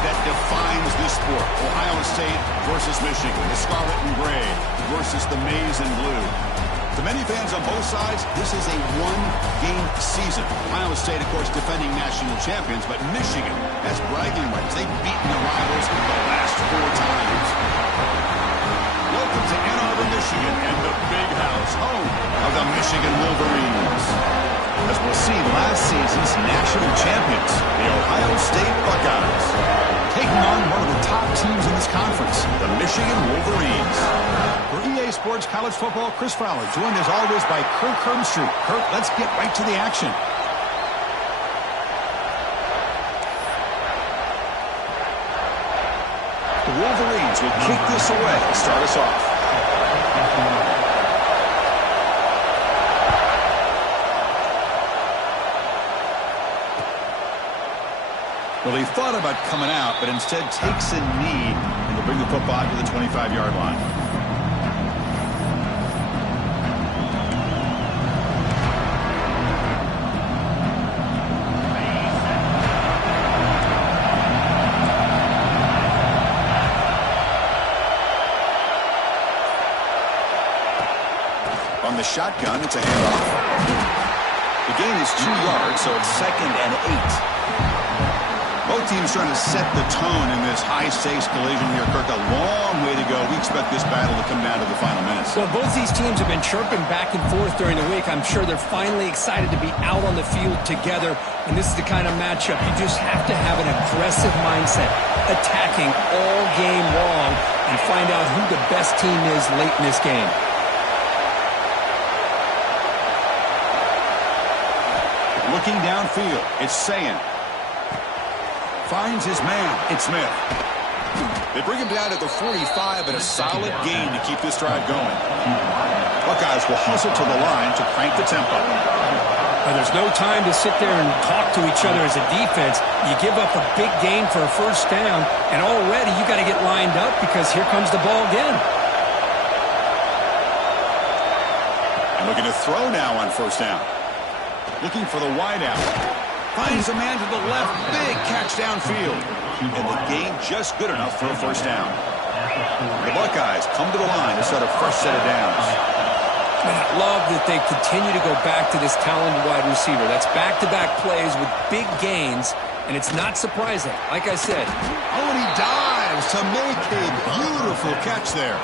that defines this sport. Ohio State versus Michigan. The scarlet and gray versus the maize and blue. To many fans on both sides, this is a one-game season. Ohio State, of course, defending national champions, but Michigan has bragging rights. They've beaten their rivals the last 4 times. Welcome to Ann Arbor, Michigan, and the big house, home of the Michigan Wolverines. As we'll see, last season's national champions, the Ohio State Buckeyes, taking on one of the top teams in this conference, the Michigan Wolverines. For EA Sports College Football, Chris Fowler, joined as always by Kirk Herbstreit. Kirk, let's get right to the action. The Wolverines will kick this away to start us off. Well, he thought about coming out, but instead takes a knee and will bring the football to the 25-yard line. On the shotgun, it's a handoff. The gain is 2 yards, so it's 2nd and 8. Both teams trying to set the tone in this high-stakes collision here, Kirk. A long way to go. We expect this battle to come down to the final minutes. Well, both these teams have been chirping back and forth during the week. I'm sure they're finally excited to be out on the field together. And this is the kind of matchup you just have to have an aggressive mindset, attacking all game long, and find out who the best team is late in this game. Looking downfield, it's Sayin. Finds his man. It's Smith. They bring him down at the 45, and a solid gain to keep this drive going. Buckeyes will hustle to the line to crank the tempo. Now, there's no time to sit there and talk to each other as a defense. You give up a big gain for a first down, and already you got to get lined up because here comes the ball again. And looking to throw now on first down. Looking for the wideout. Finds a man to the left. Big catch downfield. And the gain just good enough for a first down. The Buckeyes come to the line to set a fresh set of downs. And I love that they continue to go back to this talented wide receiver. That's back-to-back plays with big gains, and it's not surprising. Like I said. Oh, and he dives to make a beautiful catch there.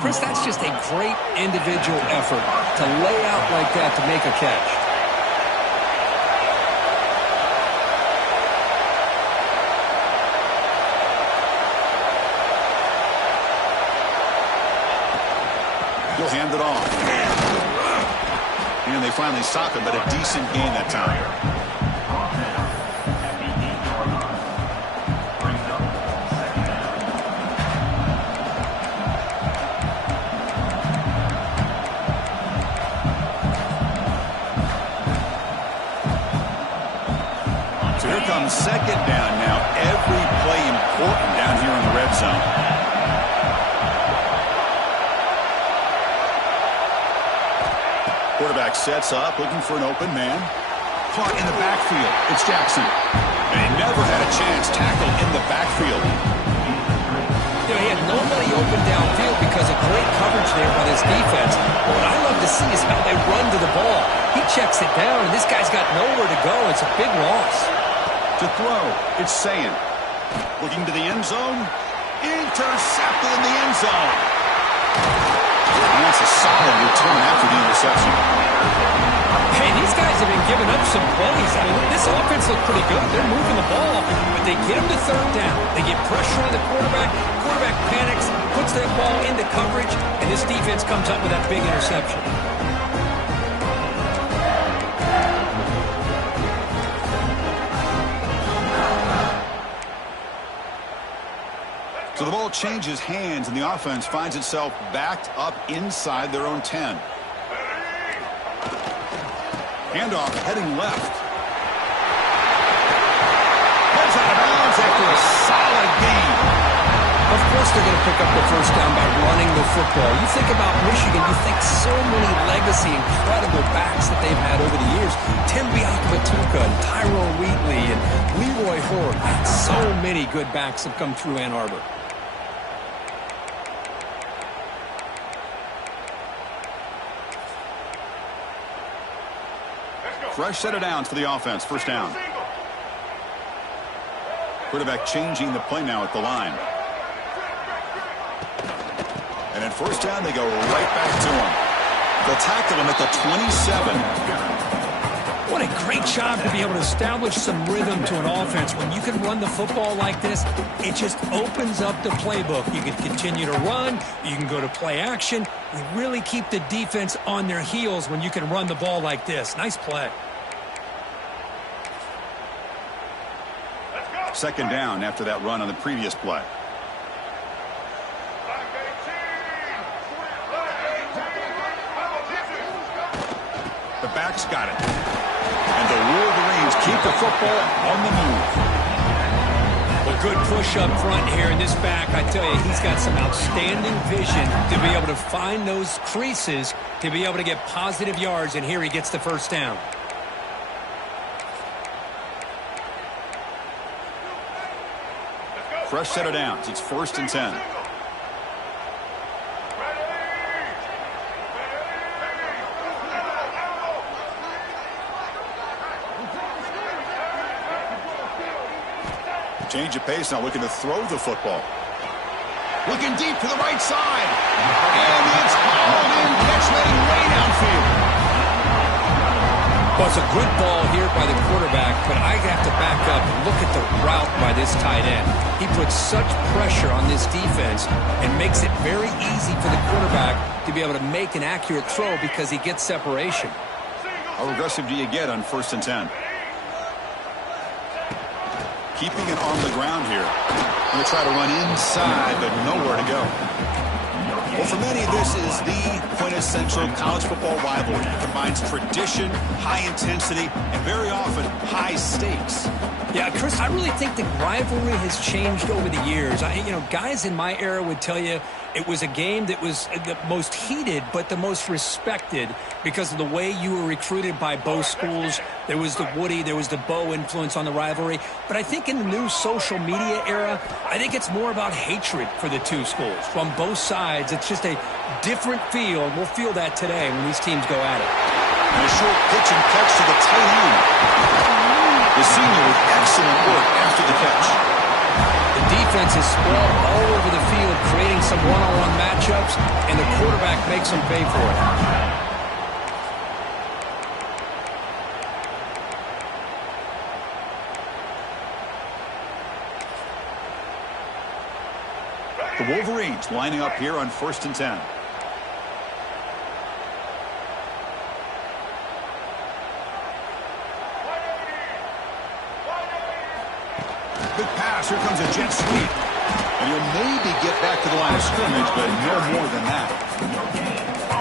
Chris, that's just a great individual effort to lay out like that to make a catch. He'll hand it off. And they finally stop him, but a decent gain that time. Second down now. Every play important down here in the red zone. Quarterback sets up, looking for an open man. Caught in the backfield. It's Jackson. And he never had a chance tackled in the backfield. You know, he had nobody open downfield because of great coverage there by this defense. But what I love to see is how they run to the ball. He checks it down, and this guy's got nowhere to go. It's a big loss. To throw, it's Sayin. Looking to the end zone. Intercepted in the end zone. And that's a solid return after the interception. Hey, these guys have been giving up some plays. I mean, this offense looked pretty good. They're moving the ball, but they get him to third down. They get pressure on the quarterback. Quarterback panics, puts that ball into coverage, and this defense comes up with that big interception. So the ball changes hands, and the offense finds itself backed up inside their own 10. Handoff heading left. Heads out of bounds after a solid gain. Of course they're going to pick up the first down by running the football. You think about Michigan, you think so many legacy, incredible backs that they've had over the years. Tim Biakabatuka and Tyrone Wheatley and Leroy Horde. Man, so many good backs have come through Ann Arbor. Fresh set of downs for the offense. First down. Quarterback changing the play now at the line. And at first down, they go right back to him. They'll tackle him at the 27. What a great job to be able to establish some rhythm to an offense. When you can run the football like this, it just opens up the playbook. You can continue to run. You can go to play action. You really keep the defense on their heels when you can run the ball like this. Nice play. Second down after that run on the previous play. The back's got it. And the Wolverines keep the football on the move. Well, good push up front here in this back. I tell you, he's got some outstanding vision to be able to find those creases, to be able to get positive yards, and here he gets the first down. Fresh set of downs. It's 1st and 10. Change of pace now, looking to throw the football. Looking deep to the right side. And it's hauled in, catch heading way downfield. Well, it's a good ball here by the quarterback, but I have to back up and look at the route by this tight end. He puts such pressure on this defense and makes it very easy for the quarterback to be able to make an accurate throw because he gets separation. How aggressive do you get on 1st and 10? Keeping it on the ground here. Going to try to run inside, but nowhere to go. Well, for many, this is the quintessential college football rivalry. It combines tradition, high intensity, and very often high stakes. Yeah, Chris, I really think the rivalry has changed over the years. Guys in my era would tell you it was a game that was the most heated but the most respected because of the way you were recruited by both schools. There was the Woody, there was the Bo influence on the rivalry. But I think in the new social media era, I think it's more about hatred for the two schools. From both sides, it's just a different feel, and we'll feel that today when these teams go at it. And a short pitch and catch to the tight end. The senior with excellent work after the catch. The defense is sprawled all over the field, creating some one-on-one matchups, and the quarterback makes them pay for it. The Wolverines lining up here on 1st and 10. Big pass. Here comes a jet sweep. And he'll maybe get back to the line of scrimmage, but no more than that.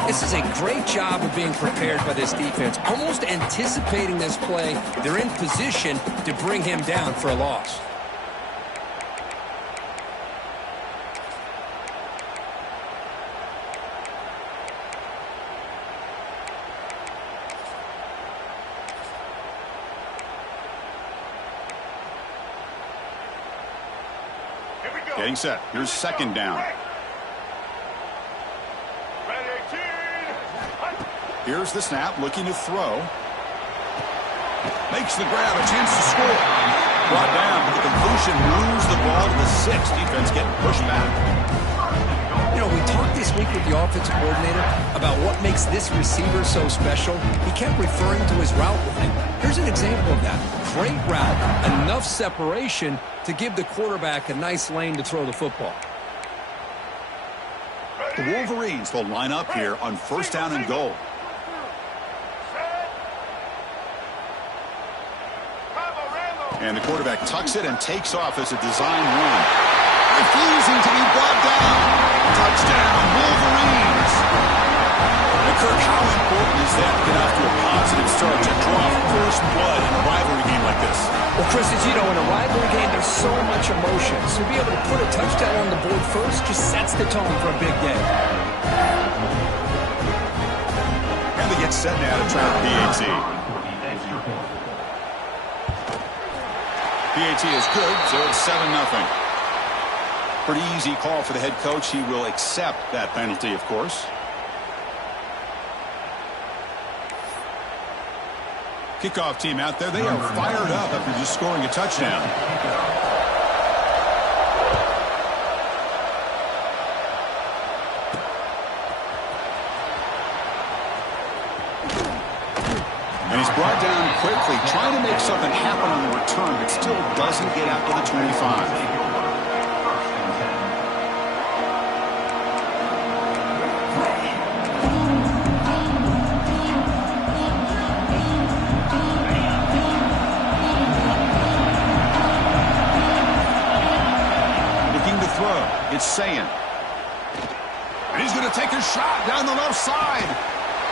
This is a great job of being prepared by this defense. Almost anticipating this play, they're in position to bring him down for a loss. Getting set. Here's 2nd down. Here's the snap, looking to throw. Makes the grab, a chance to score. Brought down with the completion, moves the ball to the 6. Defense getting pushed back. We talked this week with the offensive coordinator about what makes this receiver so special. He kept referring to his route running. Here's an example of that. Great route, enough separation to give the quarterback a nice lane to throw the football. The Wolverines will line up here on 1st down and goal. And the quarterback tucks it and takes off as a design run. Refusing to be brought down. Touchdown, Wolverines. And Kirk, how important is that to get off to a positive start to draw first blood in a rivalry game like this? Well, Chris, as you know, in a rivalry game, there's so much emotion. So to be able to put a touchdown on the board first just sets the tone for a big day. And they get set now to try the PAT. PAT is good, so it's 7-0. Pretty easy call for the head coach. He will accept that penalty, of course. Kickoff team out there. They are fired up after just scoring a touchdown. And he's brought down quickly, trying to make something happen on the return, but still doesn't get out to the 25. It's Sayin. And he's going to take a shot down the left side.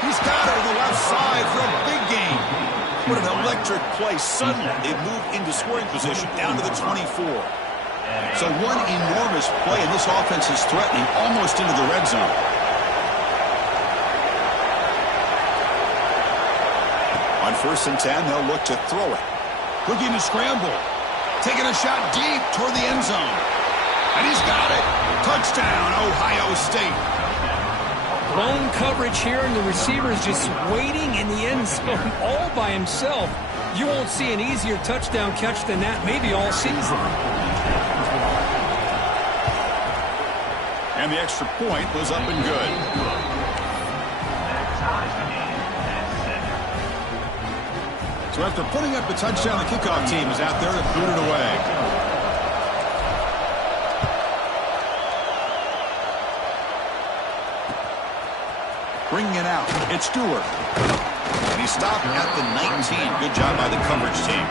He's got it on the left side for a big gain. What an electric play. Suddenly, they move into scoring position down to the 24. So one enormous play, and this offense is threatening almost into the red zone. On 1st and 10, they'll look to throw it. Looking to scramble. Taking a shot deep toward the end zone. And he's got it. Touchdown, Ohio State. Blown coverage here, and the receiver is just waiting in the end zone all by himself. You won't see an easier touchdown catch than that maybe all season. And the extra point was up and good. So after putting up the touchdown, the kickoff team is out there to boot it away. Bringing it out, it's Stewart. And he stopped at the 19. Good job by the coverage team.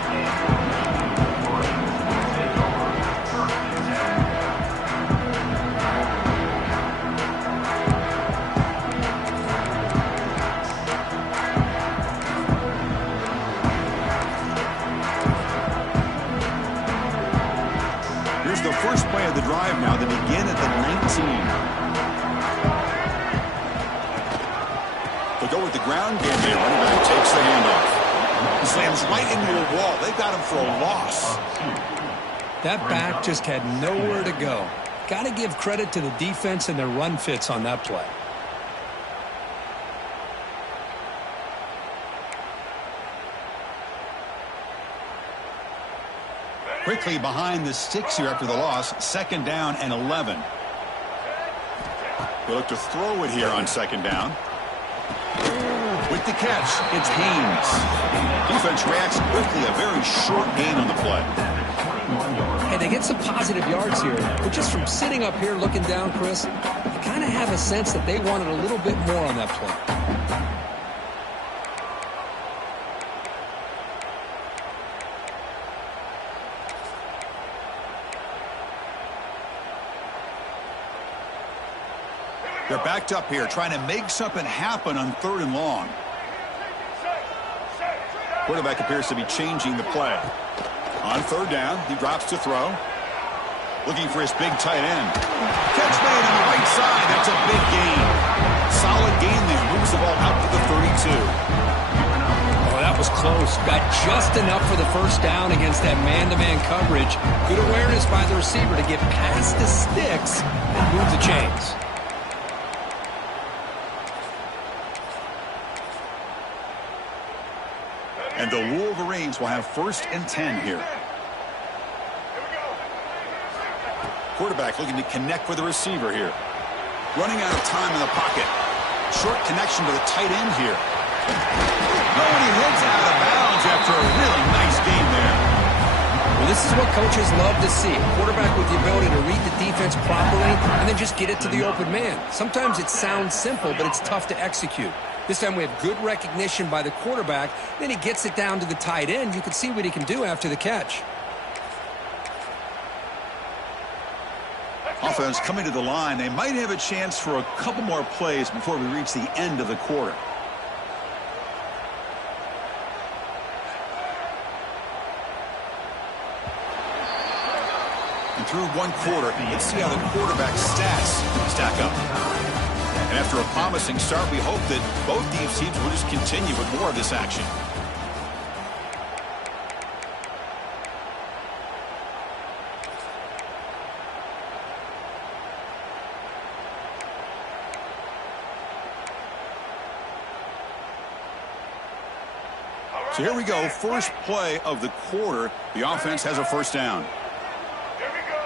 Here's the first play of the drive now. They begin at the 19. Go with the ground game here. Running back takes the handoff. He slams right into a wall. They got him for a loss. That back just had nowhere to go. Got to give credit to the defense and their run fits on that play. Quickly behind the sticks here after the loss. 2nd down and 11. They look to throw it here on 2nd down. With the catch, it's Haynes. Defense reacts quickly, a very short gain on the play. Hey, they get some positive yards here, but just from sitting up here looking down, Chris, you kind of have a sense that they wanted a little bit more on that play. They're backed up here, trying to make something happen on 3rd and long. Quarterback appears to be changing the play. On 3rd down, he drops to throw. Looking for his big tight end. Catch made on the right side. That's a big gain. Solid gain there. Moves the ball out to the 32. Oh, that was close. Got just enough for the 1st down against that man-to-man coverage. Good awareness by the receiver to get past the sticks and move the chains. And the Wolverines will have 1st and 10 here. Quarterback looking to connect with the receiver here. Running out of time in the pocket. Short connection to the tight end here. Nobody hits out of bounds after a really nice game there. Well, this is what coaches love to see. A quarterback with the ability to read the defense properly and then just get it to the open man. Sometimes it sounds simple, but it's tough to execute. This time we have good recognition by the quarterback. Then he gets it down to the tight end. You can see what he can do after the catch. Offense coming to the line. They might have a chance for a couple more plays before we reach the end of the quarter. through one quarter. Let's see how the quarterback's stats stack up. And after a promising start, we hope that both these teams will just continue with more of this action. So here we go, first play of the quarter. The offense has a first down. Here we go.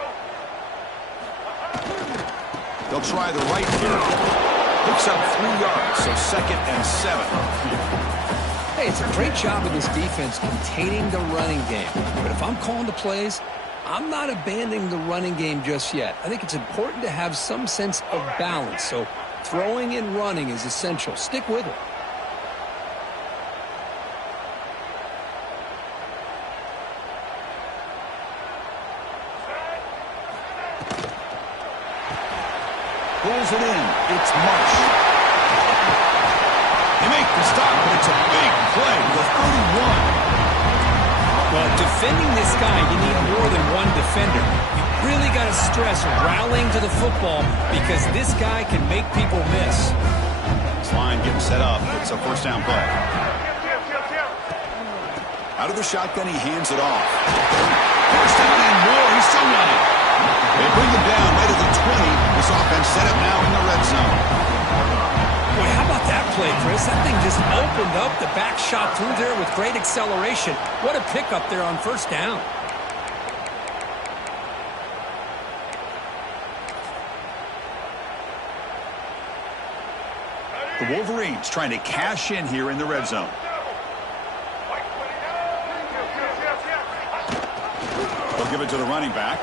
They'll try the right here. Picks up 3 yards, so 2nd and 7. Hey, it's a great job of this defense containing the running game. But if I'm calling the plays, I'm not abandoning the running game just yet. I think it's important to have some sense of balance. So throwing and running is essential. Stick with it. Pulls it in. It's Marsh. They make the stop, but it's a big play with 31. Well, defending this guy, you need more than one defender. You really got to stress rallying to the football because this guy can make people miss. This line getting set up. It's a first down play. Out of the shotgun, he hands it off. First down and more. He's still running. They bring him down right at the 20. This offense set up now in the red zone. Boy, how about that play, Chris? That thing just opened up. The back shot through there with great acceleration. What a pickup there on first down. The Wolverines trying to cash in here in the red zone. They'll give it to the running back.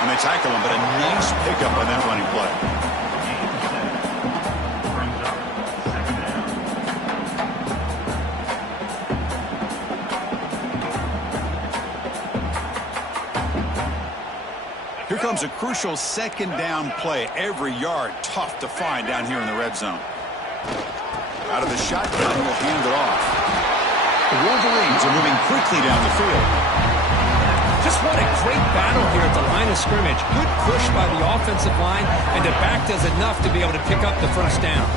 And they tackle him, but a nice pickup on that running play. Here comes a crucial second down play. Every yard tough to find down here in the red zone. Out of the shotgun, he'll hand it off. The Wolverines are moving quickly down the field. Just what a great battle here at the line of scrimmage. Good push by the offensive line, and the back does enough to be able to pick up the first down.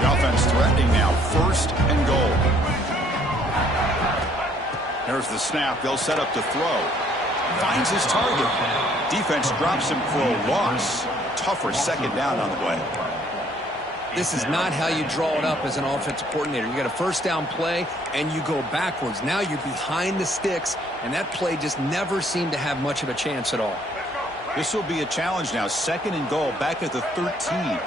The offense threatening now, 1st and goal. There's the snap. They'll set up to throw. Finds his target. Defense drops him for a loss. Tougher second down on the way. This is not how you draw it up as an offensive coordinator. You got a first down play, and you go backwards. Now you're behind the sticks, and that play just never seemed to have much of a chance at all. This will be a challenge now. 2nd and goal, back at the 13.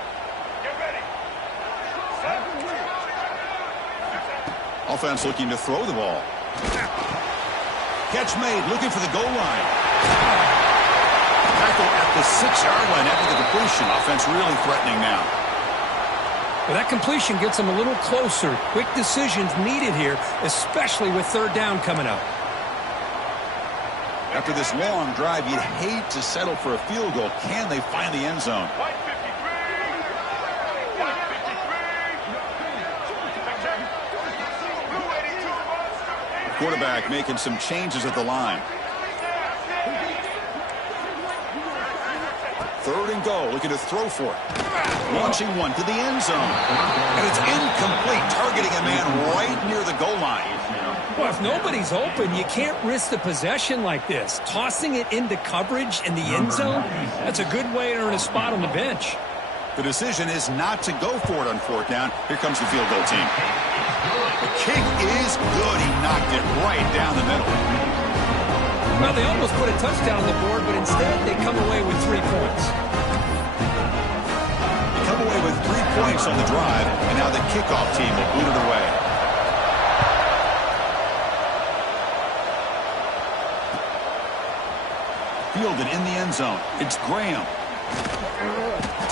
Offense looking to throw the ball. Catch made, looking for the goal line. Tackle at the 6-yard line after the completion. Offense really threatening now. Well, that completion gets them a little closer. Quick decisions needed here, especially with 3rd down coming up. After this long drive, you'd hate to settle for a field goal. Can they find the end zone? Quarterback making some changes at the line. 3rd and goal, looking to throw for it. Launching one to the end zone. And it's incomplete, targeting a man right near the goal line. Well, if nobody's open, you can't risk the possession like this. Tossing it into coverage in the end zone, that's a good way to earn a spot on the bench. The decision is not to go for it on 4th down. Here comes the field goal team. The kick is good. He knocked it right down the middle. Well, they almost put a touchdown on the board, but instead they come away with 3 points. They come away with 3 points on the drive, and now the kickoff team will boot it away. Fielded in the end zone. It's Graham.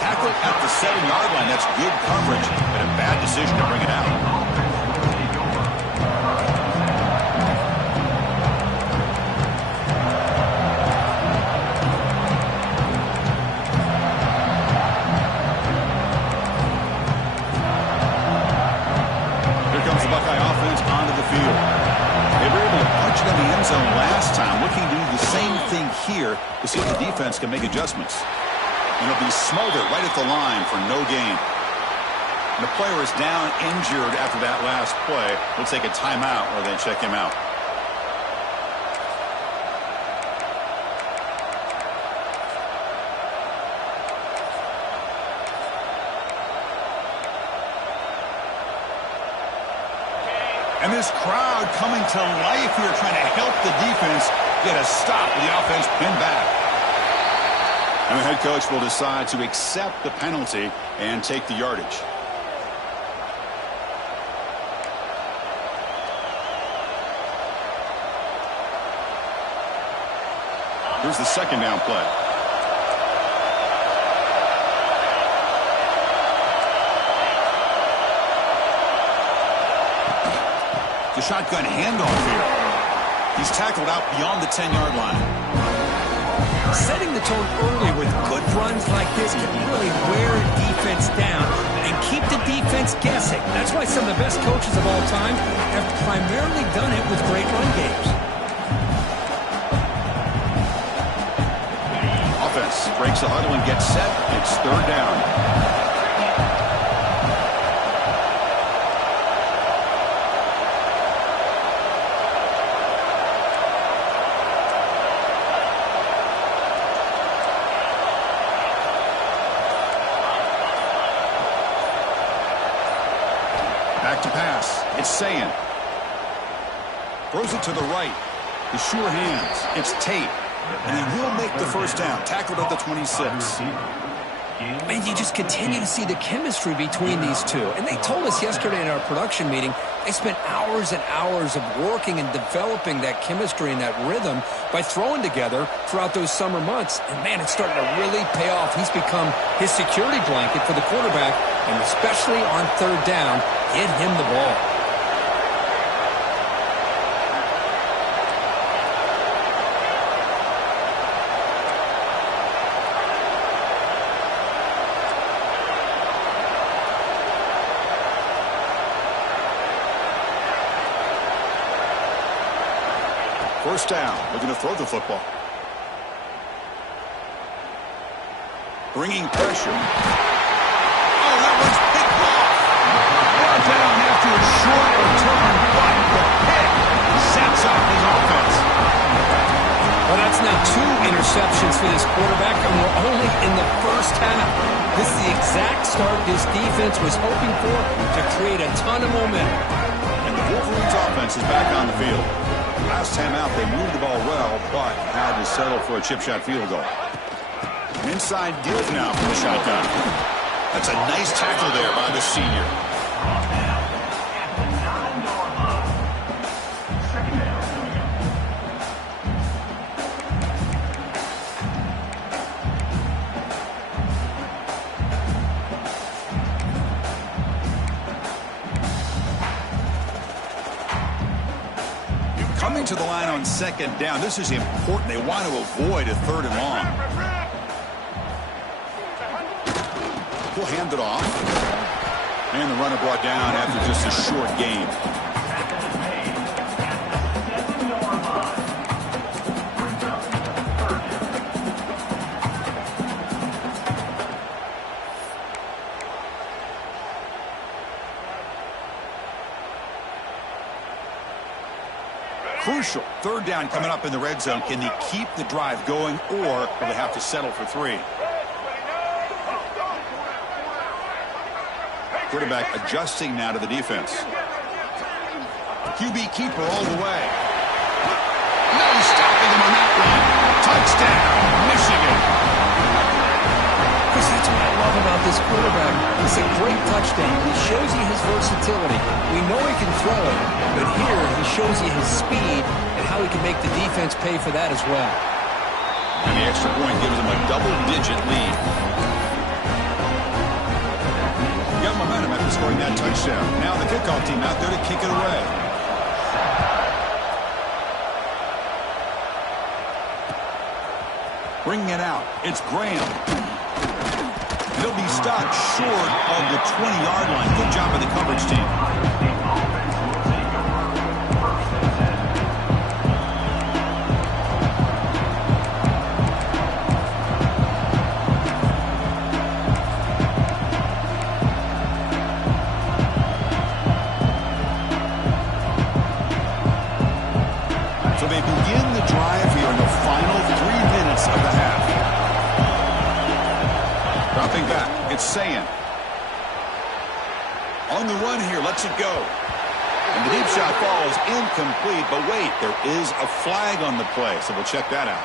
Tackle at the 7-yard line. That's good coverage, but a bad decision to bring it out. Zone last time, looking to do the same thing here to see if the defense can make adjustments. And it'll be smothered right at the line for no gain. And the player is down injured after that last play. We'll take a timeout or they check him out. And this crowd coming to life here, trying to help the defense get a stop with the offense pinned back. And the head coach will decide to accept the penalty and take the yardage. Here's the second down play. The shotgun handoff here. He's tackled out beyond the 10-yard line. Setting the tone early with good runs like this can really wear a defense down and keep the defense guessing. That's why some of the best coaches of all time have primarily done it with great run games. Offense breaks the huddle and gets set. It's third down. Back to pass. It's Sayin. Throws it to the right. The sure hands. It's Tate. And he will make the first down. Tackled at the 26. And you just continue to see the chemistry between these two. And they told us yesterday in our production meeting, they spent hours and hours of working and developing that chemistry and that rhythm by throwing together throughout those summer months. And, man, it's starting to really pay off. He's become his security blanket for the quarterback, and especially on third down, get him the ball. First down. Looking to throw the football. Bringing pressure. Oh, that one's picked off. Brought down after a short return, but the pick sets up his offense. Well, that's now 2 interceptions for this quarterback, and we're only in the first half. This is the exact start this defense was hoping for to create a ton of momentum. And the Wolverines offense is back on the field. Last time out, they moved the ball well, but had to settle for a chip shot field goal. Inside deals now from the shotgun. That's a nice tackle there by the senior. Coming to the line on second down. This is important. They want to avoid a third and long. We'll hand it off. And the runner brought down after just a short gain. Crucial. Third down coming up in the red zone. Can they keep the drive going, or will they have to settle for 3? Quarterback adjusting now to the defense. QB keeper all the way. No stopping him on that one. Touchdown, Michigan. Chris, that's what I love about this quarterback. It's a great touchdown. He shows you his versatility. We know he can throw it, but here he shows you his speed and how he can make the defense pay for that as well. And the extra point gives them a double-digit lead. Got momentum after scoring that touchdown. Now the kickoff team out there to kick it away. Bringing it out. It's Graham. He'll be stopped short of the 20-yard line. Good job by the coverage team. It's Sayan. On the run here, lets it go. And the deep shot falls incomplete, but wait, there is a flag on the play, so we'll check that out.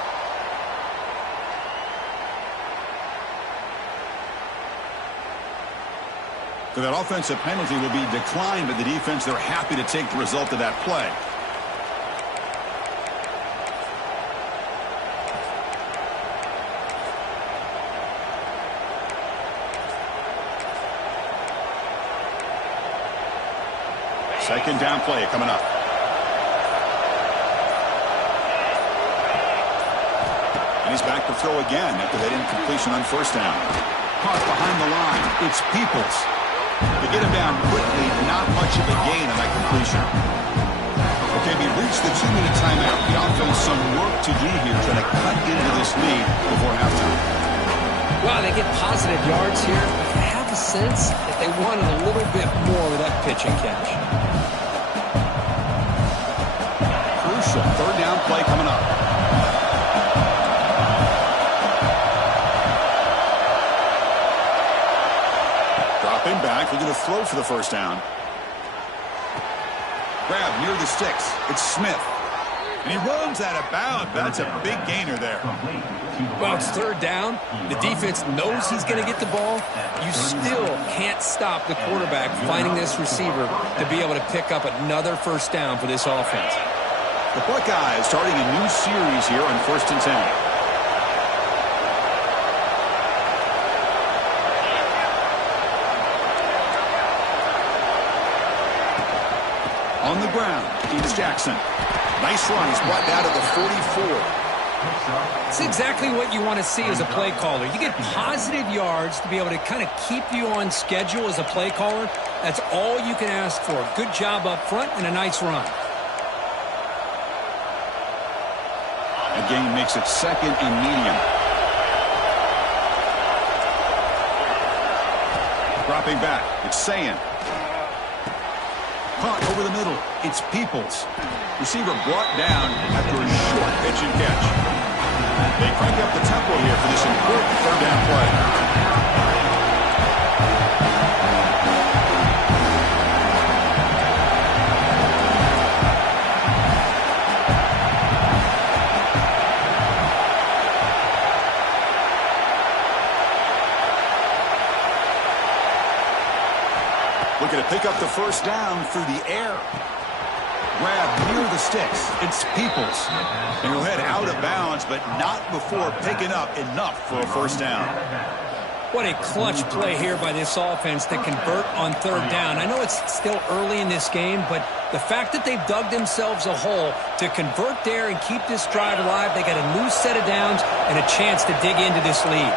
So that offensive penalty will be declined by the defense. They're happy to take the result of that play. Second down play coming up. And he's back to throw again after that incompletion on first down. Caught behind the line. It's Peoples. They get him down quickly, not much of a gain on that completion. Okay, we reached the 2-minute timeout. The offense some work to do here, trying to cut into this lead before halftime. Well, they get positive yards here. I have a sense that they wanted a little bit more with that pitch and catch. Crucial third down play coming up. Dropping back, looking to throw for the first down. Grab near the sticks. It's Smith. And he runs out of bounds. That's a big gainer there. Well, it's third down. The defense knows he's going to get the ball. You still can't stop the quarterback finding this receiver to be able to pick up another first down for this offense. The Buckeyes starting a new series here on 1st and 10. On the ground, it's Jackson. Nice run. He's brought down to the 44. It's exactly what you want to see as a play caller. You get positive yards to be able to kind of keep you on schedule as a play caller. That's all you can ask for. Good job up front and a nice run. The gain makes it second and medium. Dropping back. It's Sayan. Caught over the middle. It's Peoples. Receiver brought down after a short pitch and catch. They crank up the tempo here for this important third down play. Looking to pick up the first down through the air. Grab near the sticks. It's Peoples. And he'll head out of bounds, but not before picking up enough for a first down. What a clutch play here by this offense to convert on third down. I know it's still early in this game, but the fact that they've dug themselves a hole to convert there and keep this drive alive, they got a new set of downs and a chance to dig into this lead.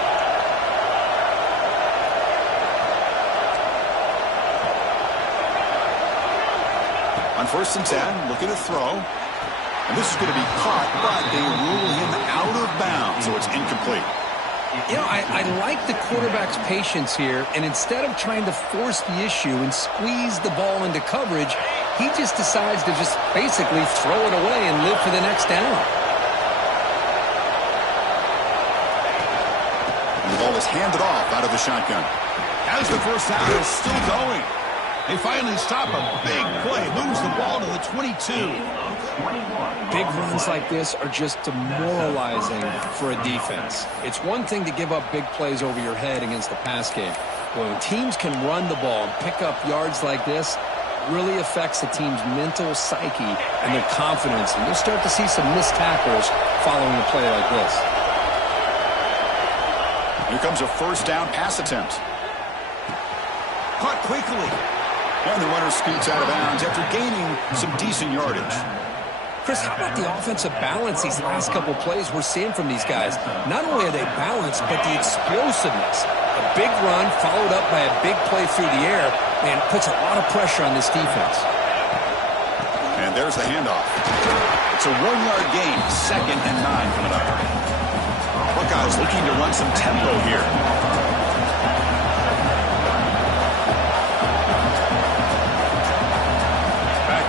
On 1st and 10, looking to throw. And this is going to be caught, but they rule him out of bounds, so it's incomplete. You know, I like the quarterback's patience here, and instead of trying to force the issue and squeeze the ball into coverage, he just decides to just basically throw it away and live for the next down. And the ball is handed off out of the shotgun. As the first down is still going. They finally stop a big play, moves the ball to the 22. Big runs like this are just demoralizing for a defense. It's one thing to give up big plays over your head against the pass game. When teams can run the ball and pick up yards like this, it really affects the team's mental psyche and their confidence. And you'll start to see some missed tackles following a play like this. Here comes a first down pass attempt. Caught quickly. And the runner scoots out of bounds after gaining some decent yardage. Chris, how about the offensive balance these last couple plays we're seeing from these guys? Not only are they balanced, but the explosiveness. A big run followed up by a big play through the air, and puts a lot of pressure on this defense. And there's the handoff. It's a 1-yard gain, 2nd and 9 coming up. Buckeyes looking to run some tempo here.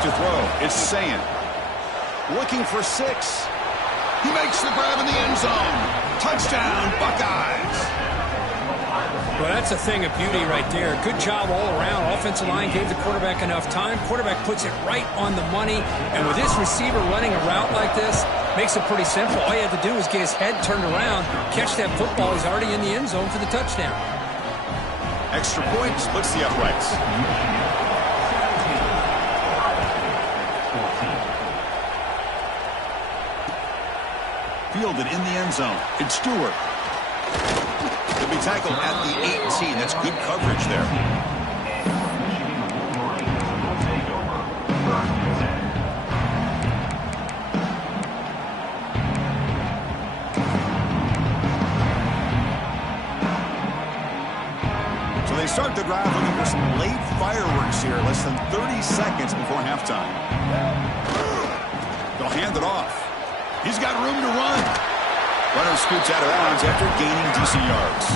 To throw. It's Sayan. Looking for 6. He makes the grab in the end zone. Touchdown, Buckeyes. Well, that's a thing of beauty right there. Good job all around. Offensive line gave the quarterback enough time. Quarterback puts it right on the money. And with this receiver running a route like this, makes it pretty simple. All you have to do is get his head turned around, catch that football. He's already in the end zone for the touchdown. Extra point splits the uprights. Fielded in the end zone. It's Stewart. He'll be tackled at the 18. That's good coverage there. So they start the drive looking for some late fireworks here. Less than 30 seconds before halftime. They'll hand it off. He's got room to run. Runner scoots out of bounds after gaining decent yards.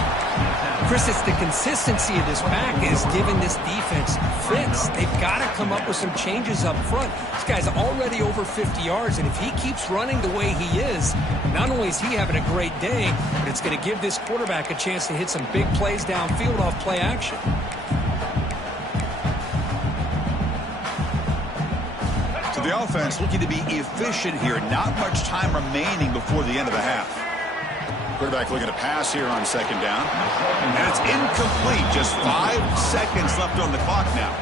Chris, it's the consistency of this back is giving this defense fits. They've got to come up with some changes up front. This guy's already over 50 yards, and if he keeps running the way he is, not only is he having a great day, but it's going to give this quarterback a chance to hit some big plays downfield off play action. So the offense looking to be efficient here. Not much time remaining before the end of the half. Quarterback looking to pass here on second down. And it's incomplete. Just 5 seconds left on the clock now.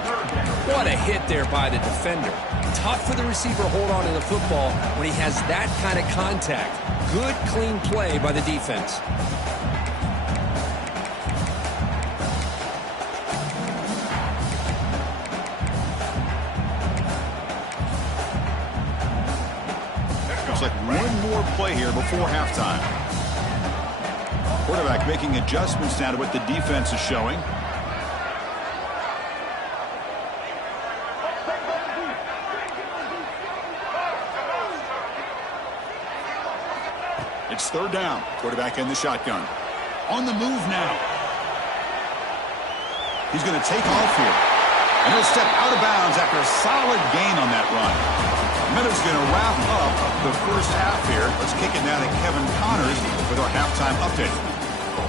What a hit there by the defender. Tough for the receiver to hold on to the football when he has that kind of contact. Good, clean play by the defense. Looks like one more play here before halftime. Quarterback making adjustments now to what the defense is showing. It's third down. Quarterback in the shotgun. On the move now. He's going to take off here. And he'll step out of bounds after a solid gain on that run. Minutes going to wrap up the first half here. Let's kick it down to Kevin Connors with our halftime update. I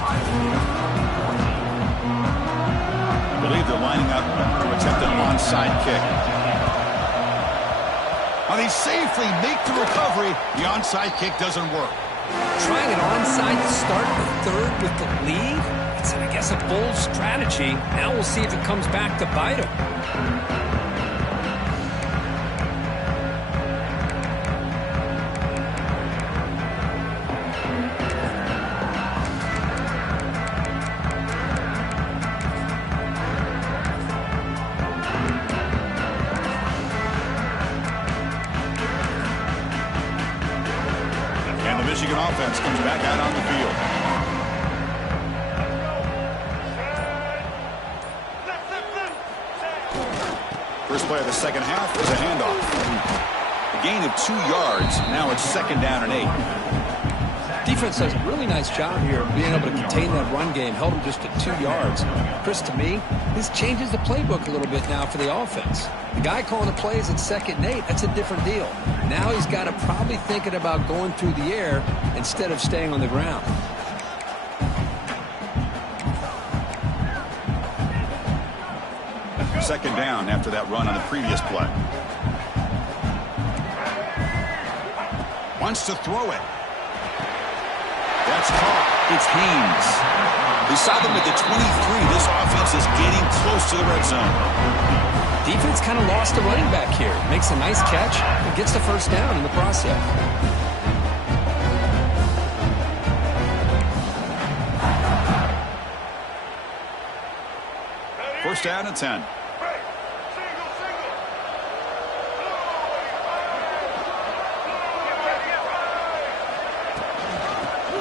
believe they're lining up to attempt an onside kick. Now they safely make the recovery. The onside kick doesn't work. Trying an onside to start the third with the lead? It's, I guess, a bold strategy. Now we'll see if it comes back to bite him. Michigan offense comes back out on the field. First play of the second half was a handoff. A gain of 2 yards. Now it's second down and 8. Defense does a really nice job here of being able to contain that run game. Held him just at 2 yards. Chris, to me, this changes the playbook a little bit now for the offense. The guy calling the plays at 2nd and 8, that's a different deal. Now he's got to probably thinking about going through the air instead of staying on the ground. Second down after that run on the previous play. Wants to throw it. That's caught. It's Haynes. They saw them at the 23. This offense is getting close to the red zone. Defense kind of lost a running back here. Makes a nice catch and gets the first down in the process. First down and 10.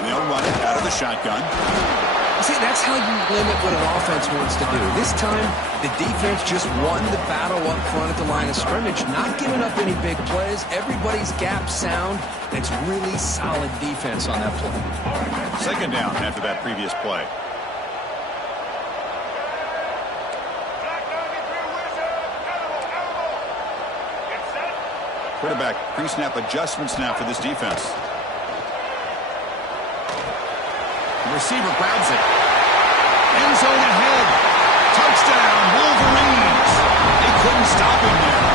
They'll run it out of the shotgun. See, that's how you limit what an offense wants to do. This time, the defense just won the battle up front at the line of scrimmage, not giving up any big plays. Everybody's gap sound. It's really solid defense on that play. Second down after that previous play. Quarterback pre-snap adjustments now for this defense. The receiver grabs it. End zone ahead. Touchdown, Wolverines. They couldn't stop him there.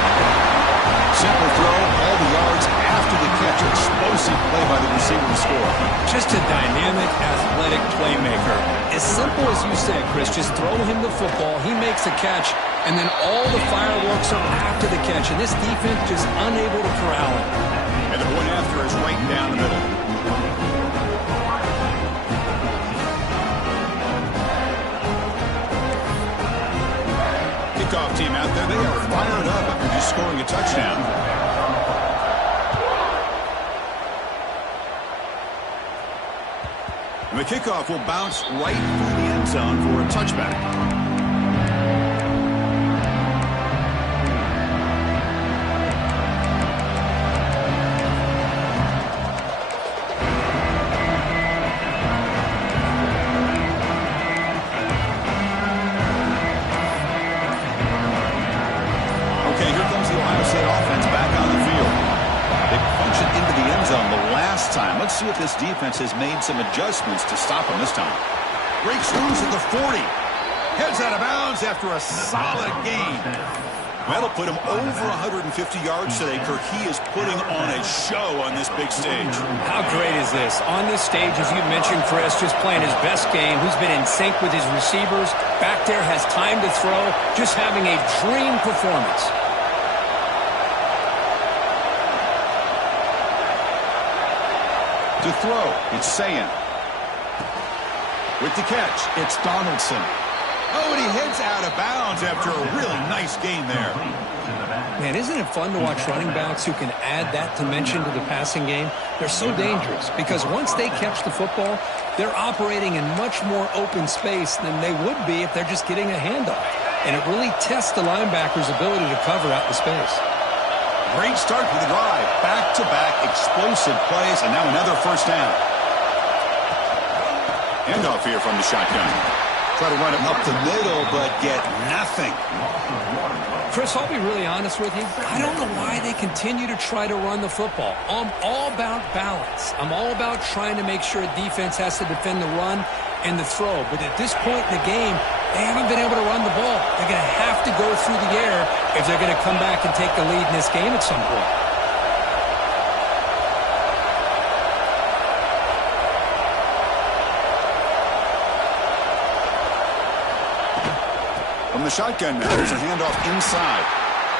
Simple throw, all the yards after the catch. Explosive play by the receiver to score. Just a dynamic, athletic playmaker. As simple as you said, Chris, just throw him the football, he makes a catch, and then all the fireworks are after the catch. And this defense just unable to corral him. And the point after is right down the middle. Kickoff team out there, they are fired up after just scoring a touchdown. And the kickoff will bounce right through the end zone for a touchback. Let's see if this defense has made some adjustments to stop him this time. Breaks loose at the 40. Heads out of bounds after a solid gain. That'll put him over 150 yards today. Kirk, he is putting on a show on this big stage. How great is this? On this stage, as you mentioned, Chris, just playing his best game. Who's been in sync with his receivers. Back there, has time to throw. Just having a dream performance. To throw, it's Sayan. With the catch, it's Donaldson. Oh, and he heads out of bounds after a really nice gain there. Man, isn't it fun to watch running backs who can add that dimension to the passing game? They're so dangerous because once they catch the football, they're operating in much more open space than they would be if they're just getting a handoff. And it really tests the linebacker's ability to cover out the space. Great start for the drive. Back-to-back explosive plays, and now another first down. Handoff here from the shotgun. Try to run it up the middle, but get nothing. Chris, I'll be really honest with you. I don't know why they continue to try to run the football. I'm all about balance. I'm all about trying to make sure a defense has to defend the run and the throw. But at this point in the game, they haven't been able to run the ball. They're going to have to go through the air if they're going to come back and take the lead in this game at some point. From the shotgun now, there's a handoff inside.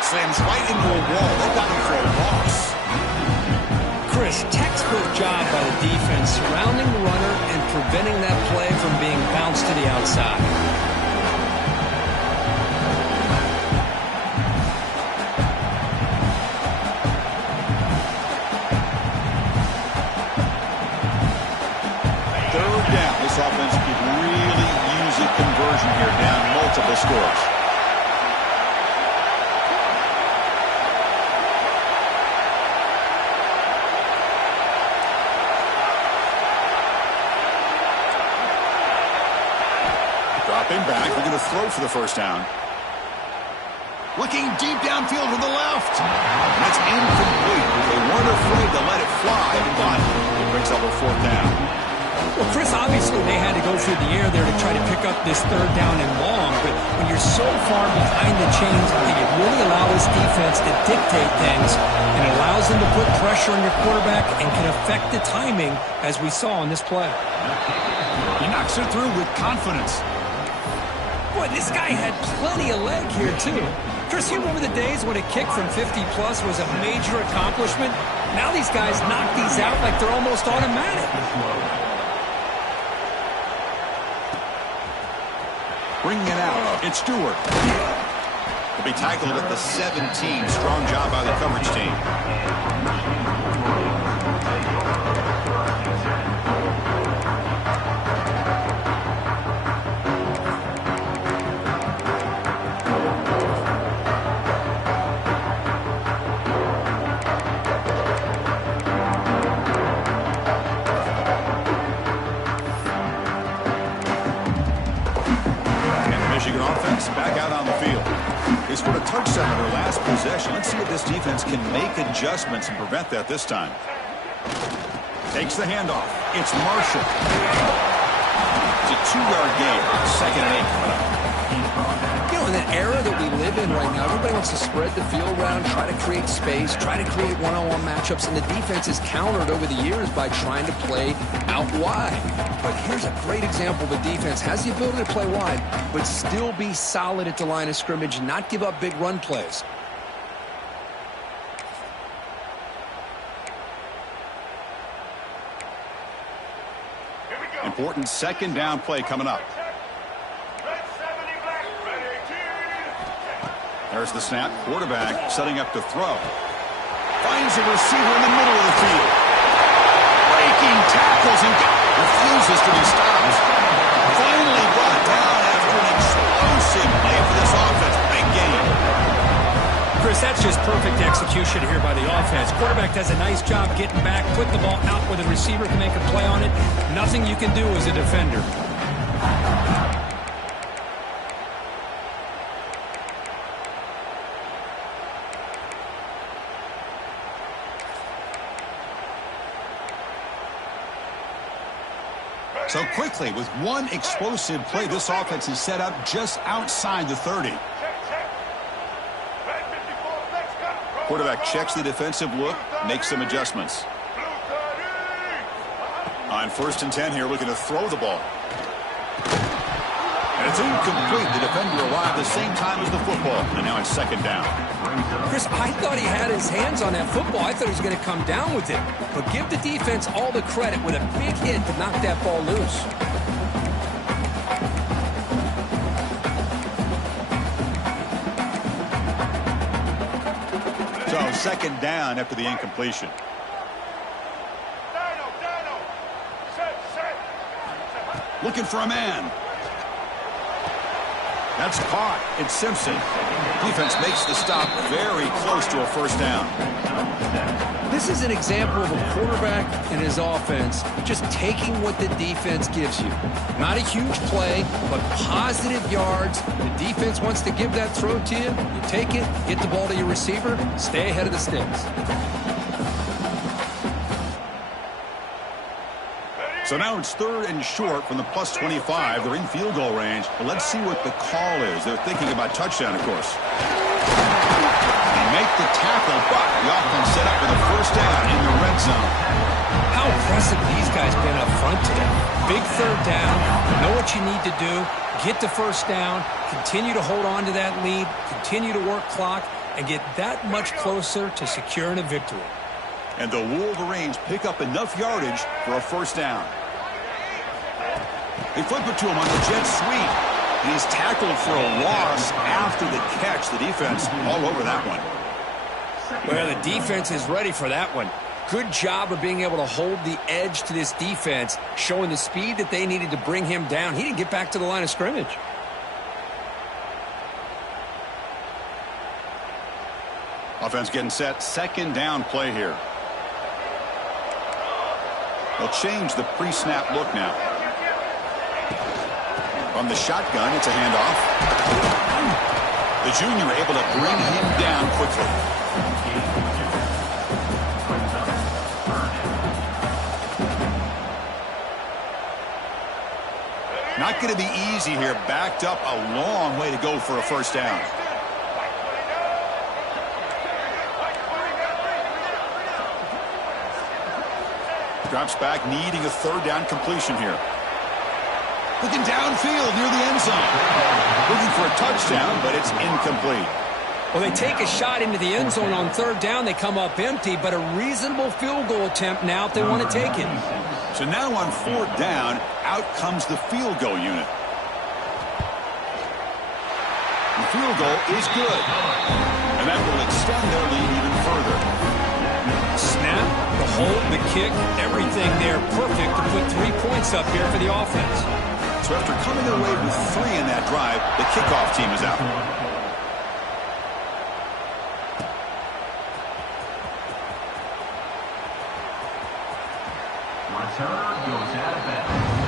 Slams right into a wall. They got him for a loss. Chris, textbook job by the defense surrounding the runner and preventing that play from being bounced to the outside. This offense could really use a conversion here, down multiple scores. Dropping back, they're going to throw for the first down. Looking deep downfield to the left. That's incomplete. They weren't afraid to let it fly, but it brings up a fourth down. Well, Chris, obviously they had to go through the air there to try to pick up this third down and long, but when you're so far behind the chains, I think it really allows this defense to dictate things, and it allows them to put pressure on your quarterback and can affect the timing, as we saw on this play. He knocks it through with confidence. Boy, this guy had plenty of leg here, too. Chris, you remember the days when a kick from 50-plus was a major accomplishment? Now these guys knock these out like they're almost automatic. Bringing it out, it's Stewart. He'll be tackled at the 17. Strong job by the coverage team. Back out on the field. They scored a touchdown on their last possession. Let's see if this defense can make adjustments and prevent that this time. Takes the handoff. It's Marshall. To 2-yard gain. 2nd and 8 coming up. You know, in the era that we live in right now, everybody wants to spread the field around, try to create space, try to create one-on-one matchups, and the defense is countered over the years by trying to play out wide. But here's a great example of a defense has the ability to play wide, but still be solid at the line of scrimmage, not give up big run plays. Important 2nd down play coming up. There's the snap. Quarterback setting up to throw. Finds a receiver in the middle of the field. Breaking tackles and refuses to be stopped. Finally brought down after an explosive play for this offense. Big game. Chris, that's just perfect execution here by the offense. Quarterback does a nice job getting back, put the ball out where the receiver can make a play on it. Nothing you can do as a defender. So quickly, with one explosive play, this offense is set up just outside the 30. Quarterback checks the defensive look, makes some adjustments. On 1st and 10 here, looking to throw the ball. And it's incomplete. The defender arrived the same time as the football, and now it's 2nd down. Chris, I thought he had his hands on that football. I thought he was going to come down with it. But give the defense all the credit with a big hit to knock that ball loose. So 2nd down after the incompletion. Looking for a man. That's caught. It's Simpson. Defense makes the stop very close to a 1st down. This is an example of a quarterback and his offense just taking what the defense gives you. Not a huge play, but positive yards. The defense wants to give that throw to you. You take it, get the ball to your receiver, stay ahead of the sticks. So now it's 3rd and short from the plus 25. They're in field goal range. But let's see what the call is. They're thinking about touchdown, of course. They make the tackle, but the offense set up with a 1st down in the red zone. How impressive these guys been up front today. Big 3rd down. Know what you need to do. Get the 1st down. Continue to hold on to that lead. Continue to work clock. And get that much closer to securing a victory. And the Wolverines pick up enough yardage for a 1st down. They flip it to him on the jet sweep. And he's tackled for a loss after the catch. The defense all over that one. Well, the defense is ready for that one. Good job of being able to hold the edge to this defense, showing the speed that they needed to bring him down. He didn't get back to the line of scrimmage. Offense getting set. 2nd down play here. They'll change the pre-snap look now. From the shotgun, it's a handoff. The junior able to bring him down quickly. Not going to be easy here. Backed up a long way to go for a 1st down. Drops back, needing a 3rd down completion here. Looking downfield near the end zone. Looking for a touchdown, but it's incomplete. Well, they take a shot into the end zone on 3rd down. They come up empty, but a reasonable field goal attempt now if they want to take it. So now on 4th down, out comes the field goal unit. The field goal is good. And that will extend their lead even further. Snap, the hold, the kick, everything there perfect to put 3 points up here for the offense. So after coming away with 3 in that drive, the kickoff team is out. Returner goes out of bounds.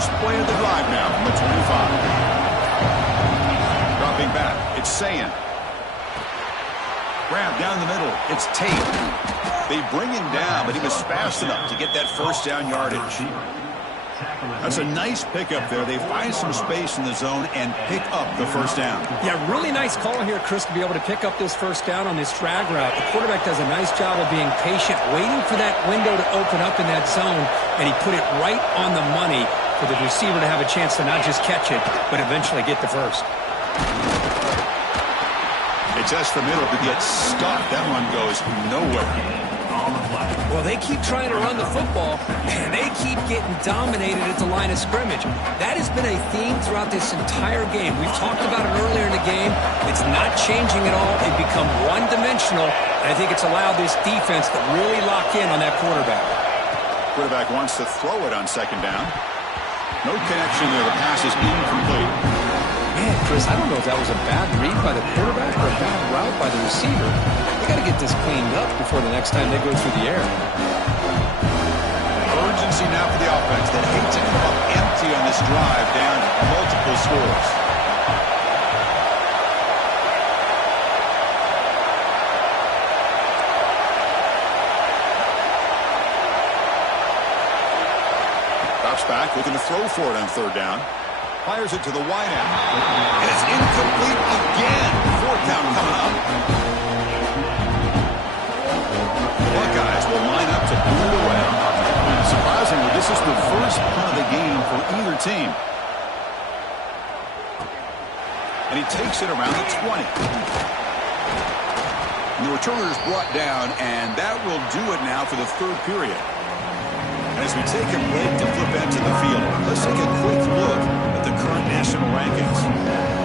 first play of the drive now from the 25. Dropping back, it's Sayan. Grab down the middle, it's Tate. They bring him down, but he was fast enough to get that first down yardage. That's a nice pickup there. They find some space in the zone and pick up the first down. Yeah, really nice call here, Chris, to be able to pick up this first down on this drag route. The quarterback does a nice job of being patient, waiting for that window to open up in that zone, and he put it right on the money for the receiver to have a chance to not just catch it, but eventually get the first. It's just the middle to get stuck. That one goes nowhere. Well, they keep trying to run the football, and they keep getting dominated at the line of scrimmage. That has been a theme throughout this entire game. We've talked about it earlier in the game. It's not changing at all. It's become one-dimensional, and I think it's allowed this defense to really lock in on that quarterback. Quarterback wants to throw it on second down. No connection there. The pass is incomplete. Man, Chris, I don't know if that was a bad read by the quarterback or a bad route by the receiver. They got to get this cleaned up before the next time they go through the air. Urgency now for the offense that hate to come up empty on this drive, down multiple scores. Drops back, looking to throw for it on third down. Fires it to the wide end. And it's incomplete again. Fourth down coming up. The Buckeyes will line up to boot it away. Surprisingly, this is the first punt of the game for either team. And he takes it around the 20. And the returner is brought down, and that will do it now for the third period. And as we take a break to flip into the field, let's take a quick look at the current national rankings.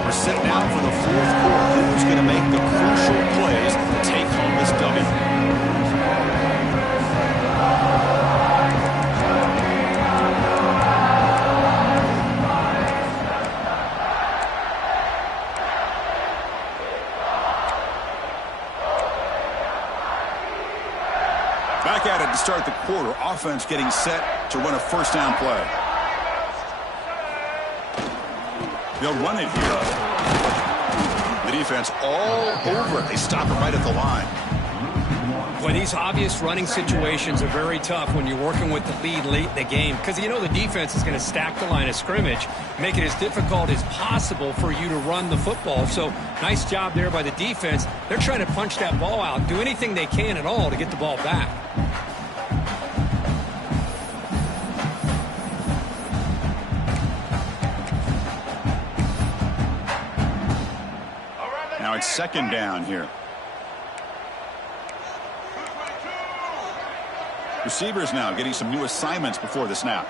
We're sitting out for the fourth quarter. Who's going to make the crucial plays to take home this W? Back at it to start the quarter. Offense getting set to run a first down play. They'll run it here. The defense all over it. They stop it right at the line. Boy, these obvious running situations are very tough when you're working with the lead late in the game, because you know the defense is going to stack the line of scrimmage, make it as difficult as possible for you to run the football. So nice job there by the defense. They're trying to punch that ball out, do anything they can at all to get the ball back. Now it's second down here. Receivers now getting some new assignments before the snap.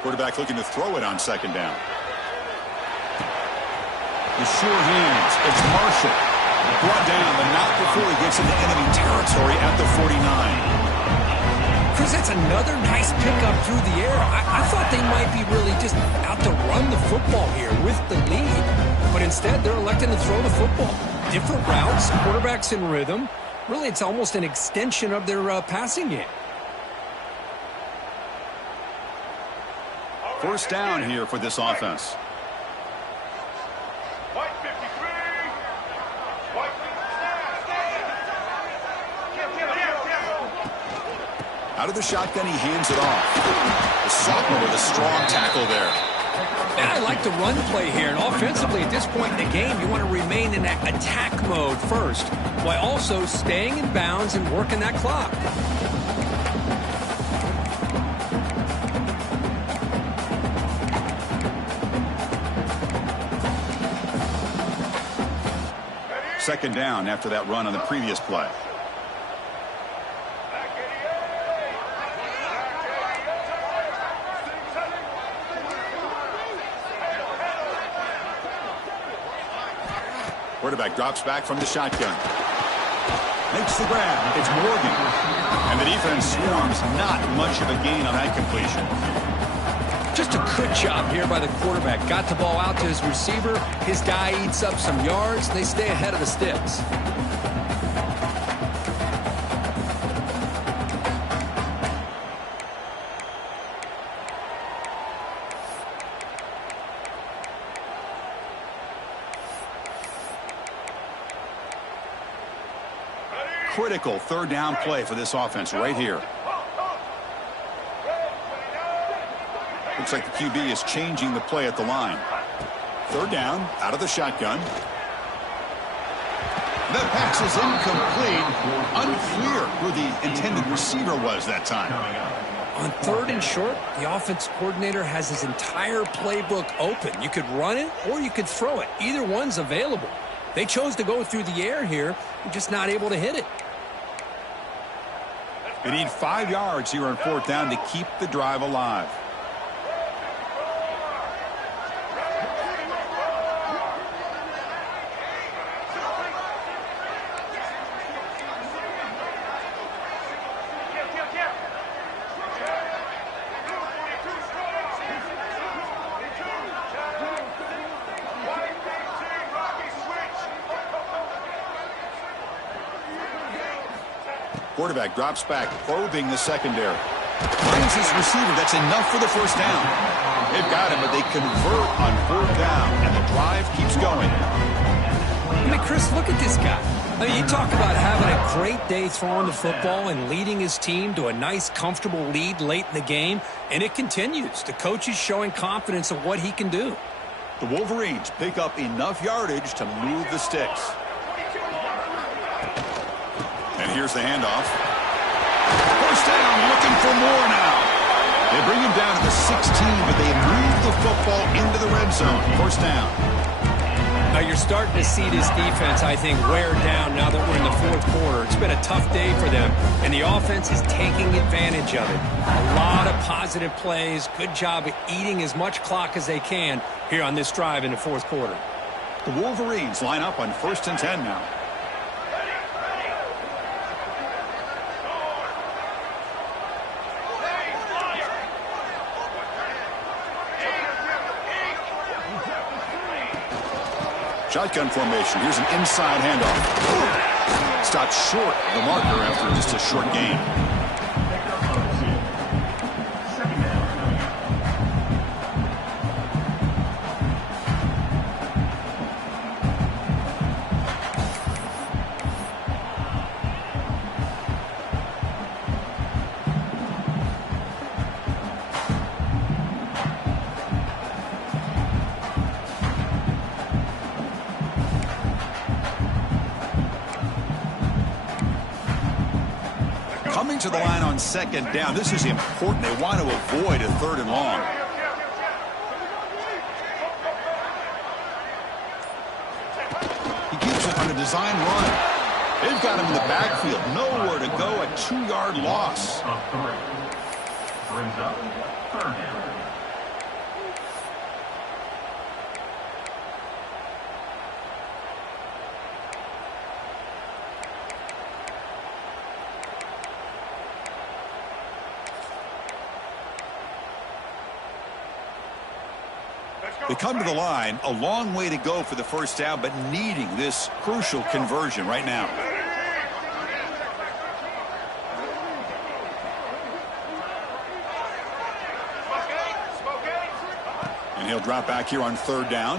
Quarterback looking to throw it on second down. The sure hands. It's Marshall. Brought down, but not before he gets into enemy territory at the 49. Chris, that's another nice pickup through the air. I thought they might be really just out to run the football here with the lead. But instead, they're electing to throw the football. Different routes, quarterbacks in rhythm. Really, it's almost an extension of their passing game. First down here for this offense. Out of the shotgun, he hands it off. The sophomore with a strong tackle there. And I like the run play here. And offensively, at this point in the game, you want to remain in that attack mode first, while also staying in bounds and working that clock. Second down after that run on the previous play. Quarterback drops back from the shotgun. Makes the grab. It's Morgan. And the defense swarms. Not much of a gain on that completion. Just a good job here by the quarterback. Got the ball out to his receiver. His guy eats up some yards. They stay ahead of the sticks. critical third down play for this offense right here. Looks like the QB is changing the play at the line. Third down, out of the shotgun. That pass is incomplete. Unclear who the intended receiver was that time. On third and short, the offense coordinator has his entire playbook open. You could run it or you could throw it. Either one's available. They chose to go through the air here. They're just not able to hit it. They need 5 yards here on fourth down to keep the drive alive. Quarterback drops back, probing the secondary. Finds his receiver. That's enough for the first down. They've got him, but they convert on fourth down, and the drive keeps going. I mean, Chris, look at this guy. I mean, you talk about having a great day throwing the football and leading his team to a nice, comfortable lead late in the game, and it continues. The coach is showing confidence of what he can do. The Wolverines pick up enough yardage to move the sticks. And here's the handoff. First down, looking for more now. They bring him down to the 16, but they move the football into the red zone. First down. Now you're starting to see this defense, I think, wear down now that we're in the fourth quarter. It's been a tough day for them, and the offense is taking advantage of it. A lot of positive plays. Good job of eating as much clock as they can here on this drive in the fourth quarter. The Wolverines line up on 1st and 10 now. Shotgun formation. Here's an inside handoff. Stopped short of the marker after just a short gain. Coming to the line on 2nd down. This is important. They want to avoid a 3rd and long. He keeps it on a design run. They've got him in the backfield. Nowhere to go. A 2-yard loss. Brings up 3rd down. They come to the line, a long way to go for the first down, but needing this crucial conversion right now. And he'll drop back here on 3rd down.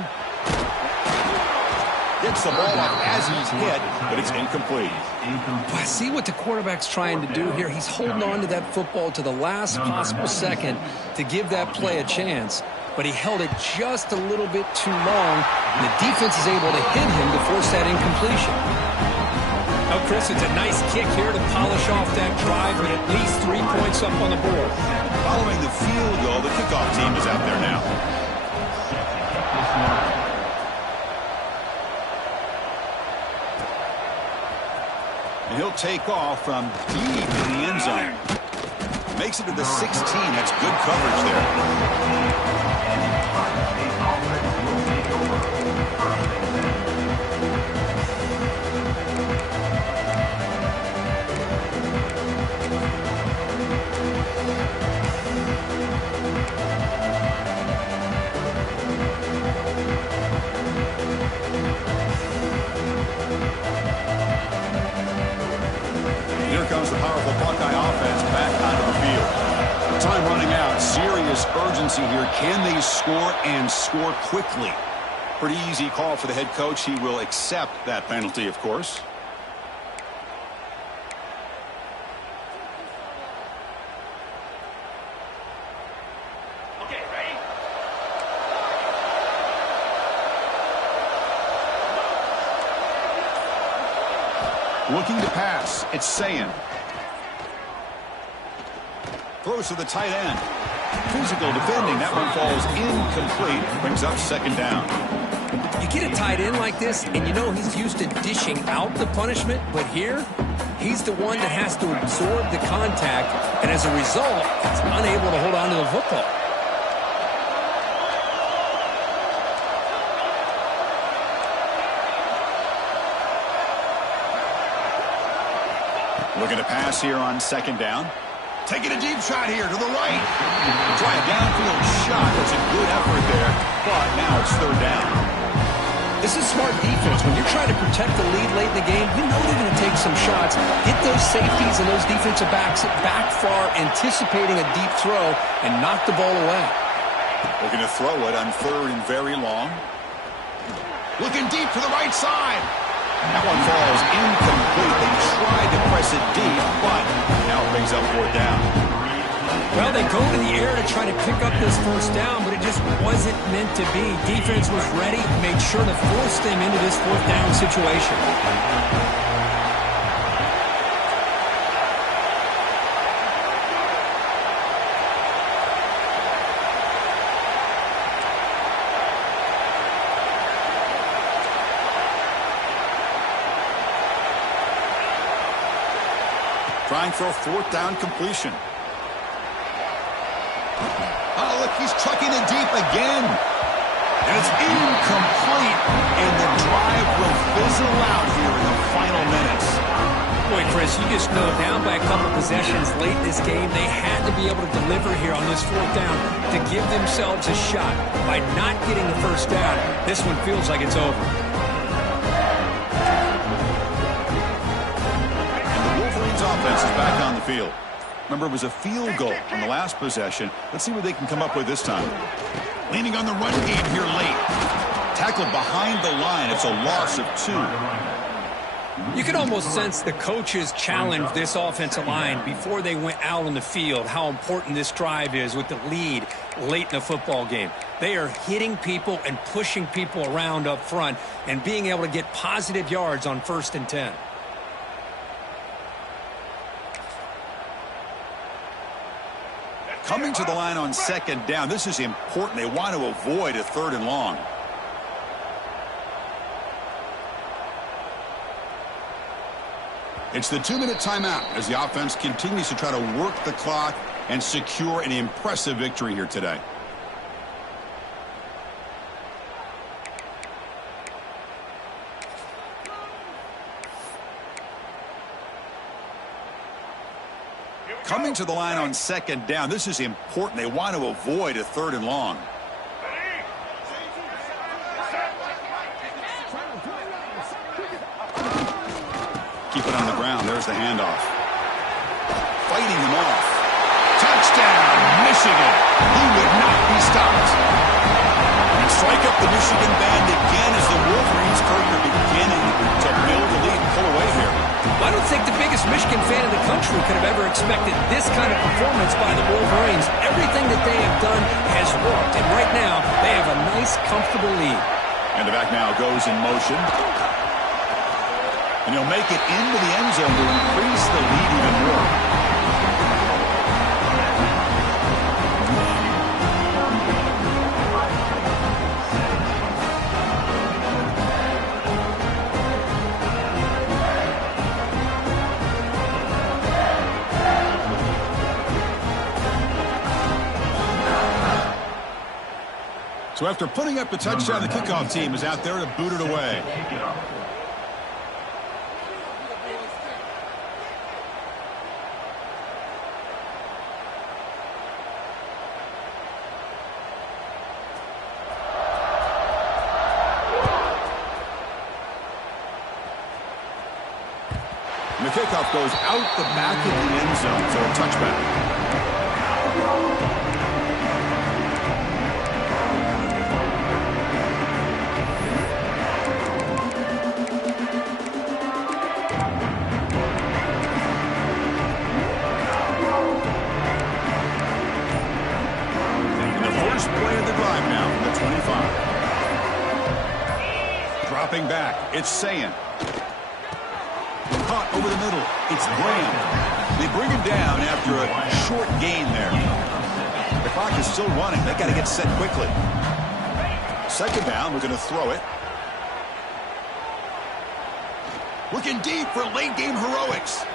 Gets the ball off as he's hit, but it's incomplete. I see what the quarterback's trying to do here. He's holding on to that football to the last possible second to give that play a chance. But he held it just a little bit too long, and the defense is able to hit him to force that incompletion. Now, Chris, it's a nice kick here to polish off that drive with at least 3 points up on the board. Following the field goal, the kickoff team is out there now. And he'll take off from deep in the end zone. Makes it to the 16. That's good coverage there. Here comes the powerful Buckeye offense back onto the field. Time running out. Serious urgency here. Can they score and score quickly? Pretty easy call for the head coach. He will accept that penalty, of course. Looking to pass. It's Sayin. Throws to the tight end. Physical defending. That one falls incomplete. Brings up second down. You get a tight end like this, and you know he's used to dishing out the punishment, but here, he's the one that has to absorb the contact, and as a result, he's unable to hold on to the football. Looking to pass here on second down. Taking a deep shot here to the right. Try a downfield shot. That's a good effort there, but now it's third down. This is smart defense. When you're trying to protect the lead late in the game, you know they're going to take some shots, hit those safeties and those defensive backs back far, anticipating a deep throw, and knock the ball away. Looking to throw it on third and very long. Looking deep to the right side. That one falls incomplete. They tried to press it deep, but now it brings up fourth down. Well, they go to the air to try to pick up this first down, but it just wasn't meant to be. Defense was ready, made sure to force them into this fourth down situation. Trying for a fourth down completion. Oh, look, he's trucking it deep again. And it's incomplete, and the drive will fizzle out here in the final minutes. Boy, Chris, you just know down by a couple possessions late in this game, they had to be able to deliver here on this fourth down to give themselves a shot. By not getting the first down, this one feels like it's over. Offense is back on the field. Remember, it was a field goal on the last possession. Let's see what they can come up with this time. Leaning on the run game here late. Tackled behind the line. It's a loss of 2. You can almost sense the coaches challenge this offensive line before they went out on the field, how important this drive is with the lead late in the football game. They are hitting people and pushing people around up front and being able to get positive yards on 1st and 10. Coming to the line on second down. This is important. They want to avoid a third and long. It's the 2-minute timeout as the offense continues to try to work the clock and secure an impressive victory here today. Coming to the line on second down. This is important. They want to avoid a third and long. Keep it on the ground. There's the handoff. Fighting him off. Touchdown, Michigan. He would not be stopped. And strike up the Michigan band again as the Wolverines are beginning to build a lead and pull away here. I don't think the biggest Michigan fan in the country could have ever expected this kind of performance by the Wolverines. Everything that they have done has worked, and right now they have a nice, comfortable lead. And the back now goes in motion. And he'll make it into the end zone to increase the lead even more. So after putting up the touchdown, the kickoff team is out there to boot it away. And the kickoff goes out the back of the end zone for a touchback. Dropping back, it's Sayin. Caught the middle. It's Graham. They bring him down after a short gain there. The clock is still running. They got to get set quickly. Second down, we're going to throw it. Looking deep for late game heroics.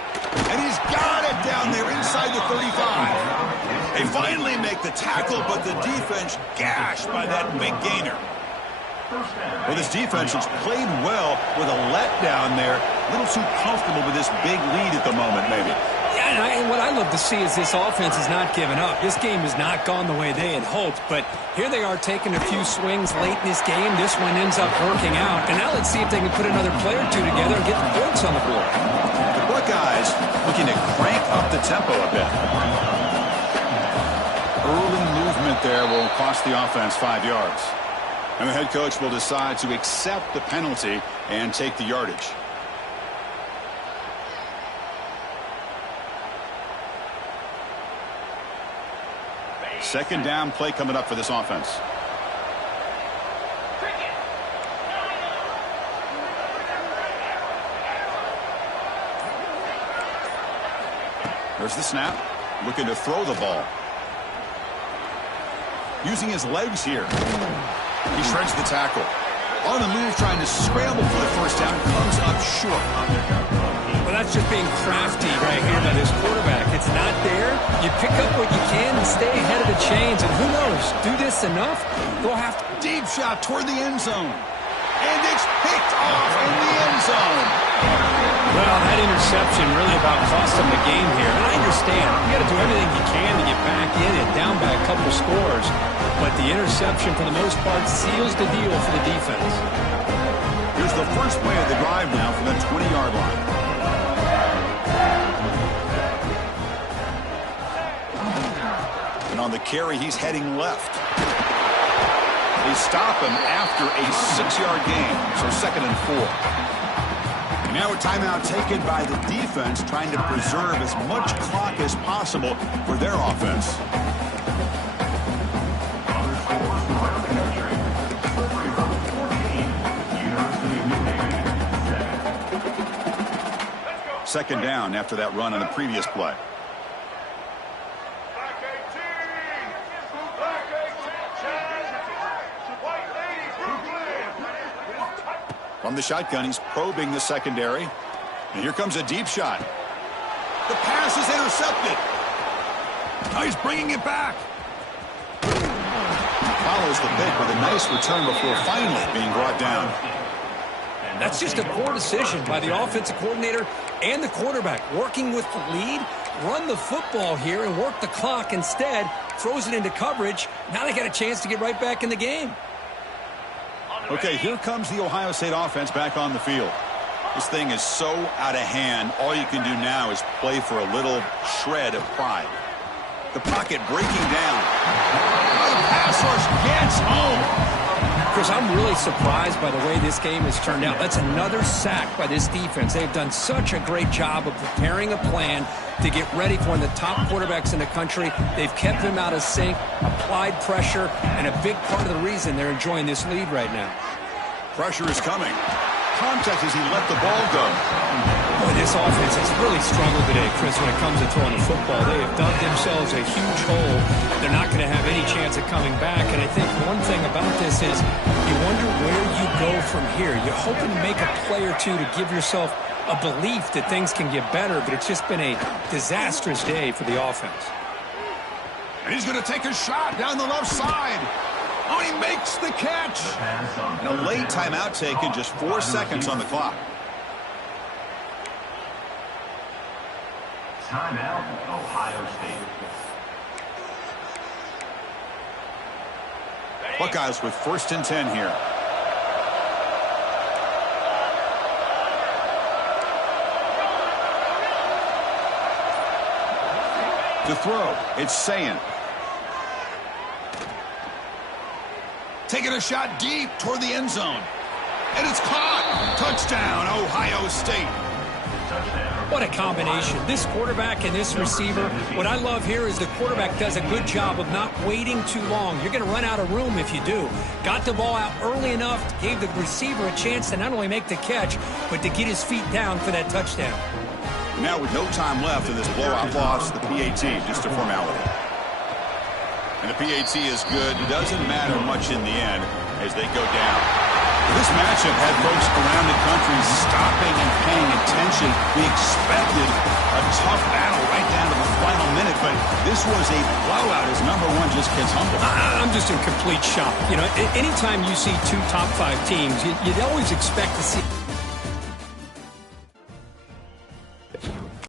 And he's got it down there inside the 35. They finally make the tackle, but the defense gashed by that big gainer. Well, this defense has played well with a letdown there. A little too comfortable with this big lead at the moment, maybe. Yeah, and what I love to see is this offense has not given up. This game has not gone the way they had hoped, but here they are taking a few swings late in this game. This one ends up working out. And now let's see if they can put another play or two together and get the points on the board. The Buckeyes looking to crank up the tempo a bit. Early movement there will cost the offense 5 yards. And the head coach will decide to accept the penalty and take the yardage. Second down play coming up for this offense. There's the snap. Looking to throw the ball. Using his legs here. He shreds the tackle. On the move, trying to scramble for the first down. Comes up short. Well, that's just being crafty right here by this quarterback. It's not there. You pick up what you can and stay ahead of the chains. And who knows, do this enough, they'll have to. Deep shot toward the end zone. And it's picked off in the end zone. Well, that interception really about cost them the game here. And I understand. You got to do everything you can to get back in it, down by a couple scores. But the interception, for the most part, seals the deal for the defense. Here's the first play of the drive now from the 20-yard line. And on the carry, he's heading left. They stop him after a 6-yard gain, so 2nd and 4. And now a timeout taken by the defense, trying to preserve as much clock as possible for their offense. Second down after that run on the previous play. From the shotgun, he's probing the secondary. And here comes a deep shot. The pass is intercepted. Now he's bringing it back. He follows the pick with a nice return before finally being brought down. That's just a poor decision by the offensive coordinator and the quarterback. Working with the lead, run the football here and work the clock instead. Throws it into coverage. Now they got a chance to get right back in the game. Okay, here comes the Ohio State offense back on the field. This thing is so out of hand. All you can do now is play for a little shred of pride. The pocket breaking down. Oh, the pass rush gets home. Chris, I'm really surprised by the way this game has turned out. That's another sack by this defense. They've done such a great job of preparing a plan to get ready for one of the top quarterbacks in the country. They've kept him out of sync, applied pressure, and a big part of the reason they're enjoying this lead right now. Pressure is coming. Contact as he let the ball go. Boy, this offense has really struggled today, Chris, when it comes to throwing the football. They have dug themselves a huge hole. They're not going to have any chance of coming back. And I think one thing about this is you wonder where you go from here. You're hoping to make a play or two to give yourself a belief that things can get better, but it's just been a disastrous day for the offense. And he's going to take a shot down the left side. Oh, he makes the catch. And a late timeout taken, just 4 seconds on the clock. Timeout, Ohio State. Buckeyes with 1st and 10 here. To throw, it's Sayin. Taking a shot deep toward the end zone. And it's caught. Touchdown, Ohio State. What a combination. This quarterback and this receiver. What I love here is the quarterback does a good job of not waiting too long. You're going to run out of room if you do. Got the ball out early enough, gave the receiver a chance to not only make the catch, but to get his feet down for that touchdown. Now with no time left in this blowout loss, the PAT, just a formality. And the PAT is good. It doesn't matter much in the end as they go down. This matchup had folks around the country stopping and paying attention. We expected a tough battle right down to the final minute, but this was a blowout as number one just gets humbled. I'm just in complete shock. You know, anytime you see two top 5 teams, you'd always expect to see